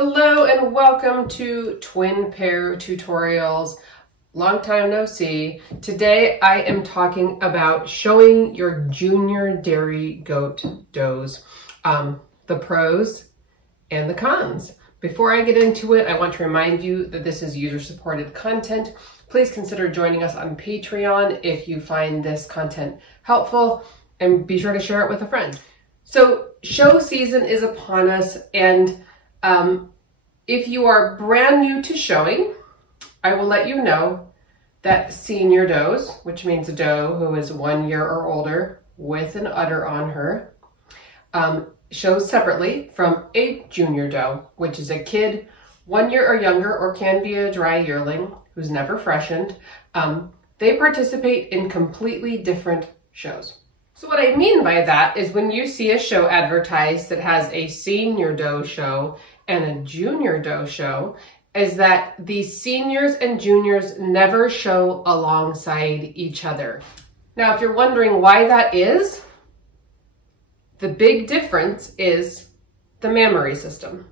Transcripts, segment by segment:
Hello and welcome to Twin Pair Tutorials. Long time no see. Today I am talking about showing your junior dairy goat does, the pros and the cons. Before I get into it, I want to remind you that this is user-supported content. Please consider joining us on Patreon if you find this content helpful, and be sure to share it with a friend. So show season is upon us, and if you are brand new to showing, I will let you know that senior does, which means a doe who is 1 year or older with an udder on her, shows separately from a junior doe, which is a kid 1 year or younger, or can be a dry yearling who's never freshened. They participate in completely different shows. So what I mean by that is when you see a show advertised that has a senior doe show and a junior doe show, is that the seniors and juniors never show alongside each other. Now, if you're wondering why that is, the big difference is the mammary system.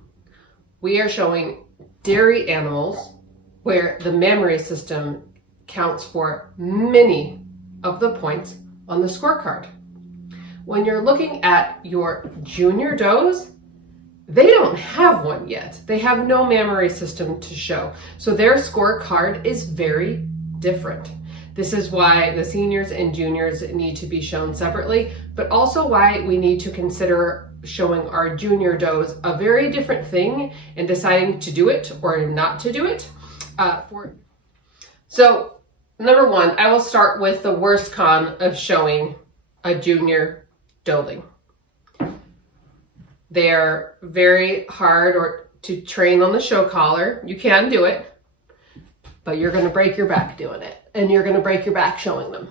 We are showing dairy animals where the mammary system counts for many of the points on the scorecard. When you're looking at your junior does, they don't have one yet. They have no mammary system to show. So their scorecard is very different. This is why the seniors and juniors need to be shown separately, but also why we need to consider showing our junior does a very different thing and deciding to do it or not to do it. So number one, I will start with the worst con of showing a junior doeling. They're very hard to train on the show collar. You can do it, but you're gonna break your back doing it, and you're gonna break your back showing them.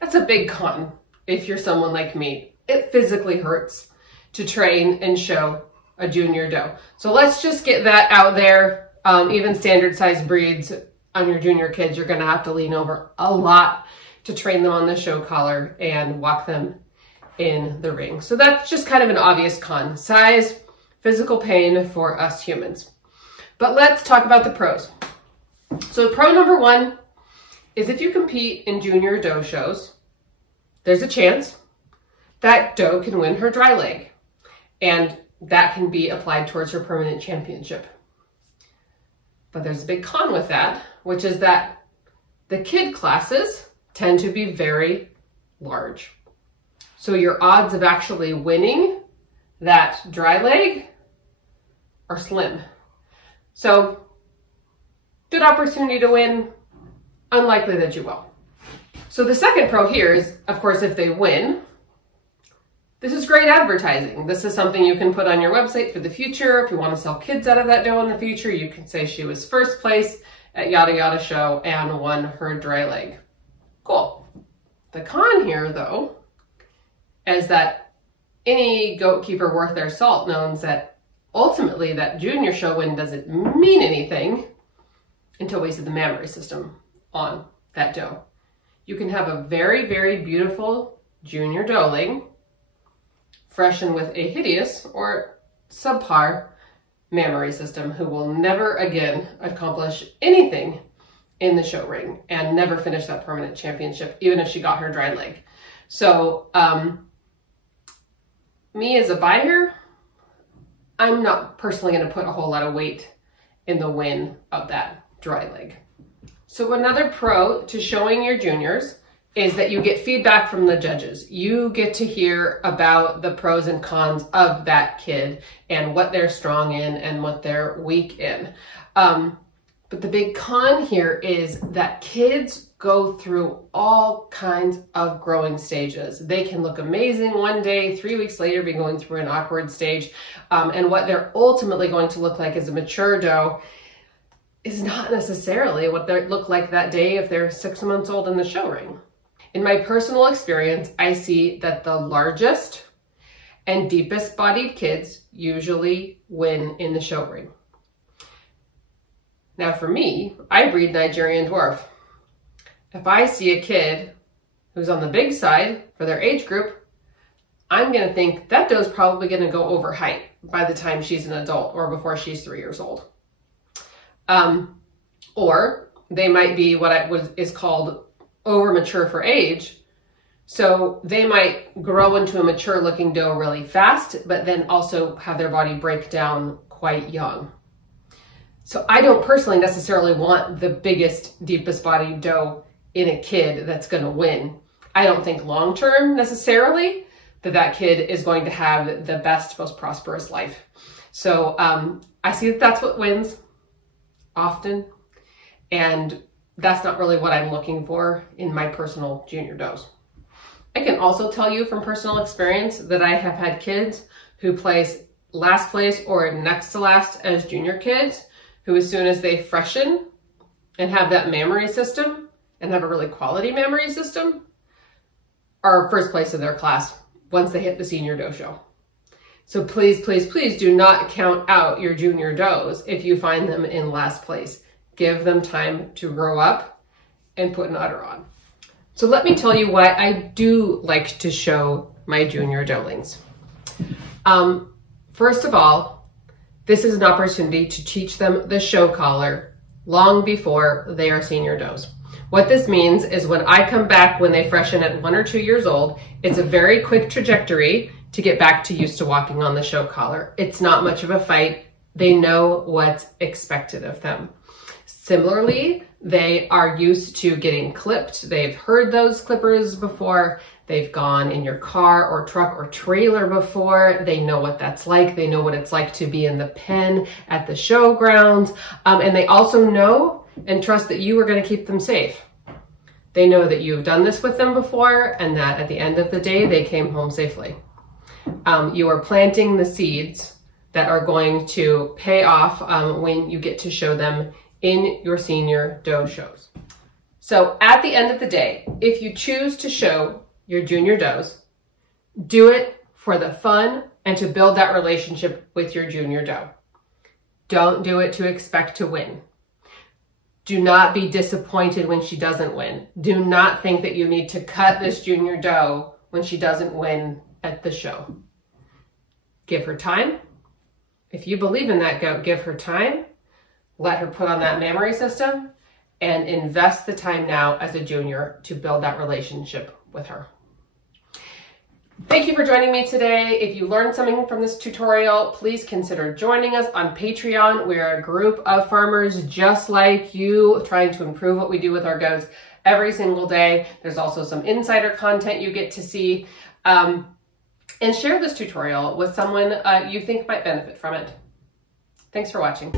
That's a big con if you're someone like me. It physically hurts to train and show a junior doe. So let's just get that out there. Even standard size breeds on your junior kids, you're gonna have to lean over a lot to train them on the show collar and walk them in the ring. So that's just kind of an obvious con. Size, physical pain for us humans. But let's talk about the pros. So pro number one is if you compete in junior doe shows, there's a chance that doe can win her dry leg, and that can be applied towards her permanent championship. But there's a big con with that, which is that the kid classes tend to be very large. So your odds of actually winning that dry leg are slim. So good opportunity to win, unlikely that you will. So the second pro here is, of course, if they win, this is great advertising. This is something you can put on your website for the future. If you want to sell kids out of that doe in the future, you can say she was first place at yada yada show and won her dry leg. Cool. The con here, though, is that any goat keeper worth their salt knows that ultimately that junior show win doesn't mean anything until we see the mammary system on that doe. You can have a very, very beautiful junior doeling freshen with a hideous or subpar mammary system who will never again accomplish anything in the show ring and never finish that permanent championship, even if she got her dry leg. So me as a buyer, I'm not personally going to put a whole lot of weight in the win of that dry leg. So another pro to showing your juniors is that you get feedback from the judges. You get to hear about the pros and cons of that kid and what they're strong in and what they're weak in. But the big con here is that kids go through all kinds of growing stages. They can look amazing one day, 3 weeks later be going through an awkward stage. And what they're ultimately going to look like as a mature doe is not necessarily what they look like that day if they're 6 months old in the show ring. In my personal experience, I see that the largest and deepest bodied kids usually win in the show ring. Now for me, I breed Nigerian dwarf. If I see a kid who's on the big side for their age group, I'm gonna think that doe's probably gonna go over height. by the time she's an adult or before she's 3 years old. Or they might be what is called over mature for age. So they might grow into a mature looking doe really fast, but then also have their body break down quite young. So I don't personally necessarily want the biggest, deepest body doe in a kid that's going to win. I don't think long-term necessarily that kid is going to have the best, most prosperous life. So I see that that's what wins often. And that's not really what I'm looking for in my personal junior does. I can also tell you from personal experience that I have had kids who place last place or next to last as junior kids, who as soon as they freshen and have that mammary system and have a really quality mammary system, are first place in their class once they hit the Senior Doe Show. So please, please, please do not count out your junior does if you find them in last place. Give them time to grow up and put an udder on. So let me tell you why I do like to show my junior doelings. First of all, this is an opportunity to teach them the show collar long before they are senior does. What this means is when I come back when they freshen at 1 or 2 years old, it's a very quick trajectory to get back to used to walking on the show collar. It's not much of a fight. They know what's expected of them. Similarly, they are used to getting clipped. They've heard those clippers before. They've gone in your car or truck or trailer before. They know what that's like. They know what it's like to be in the pen at the showgrounds. And they also know and trust that you are going to keep them safe. They know that you've done this with them before and that at the end of the day, they came home safely. You are planting the seeds that are going to pay off when you get to show them in your senior doe shows. So at the end of the day, if you choose to show your junior does, do it for the fun and to build that relationship with your junior doe. Don't do it to expect to win. Do not be disappointed when she doesn't win. Do not think that you need to cut this junior doe when she doesn't win at the show. Give her time. If you believe in that goat, give her time. Let her put on that mammary system and invest the time now as a junior to build that relationship with her. Thank you for joining me today. If you learned something from this tutorial, please consider joining us on Patreon. We're a group of farmers just like you trying to improve what we do with our goats every single day. There's also some insider content you get to see. And share this tutorial with someone you think might benefit from it. Thanks for watching.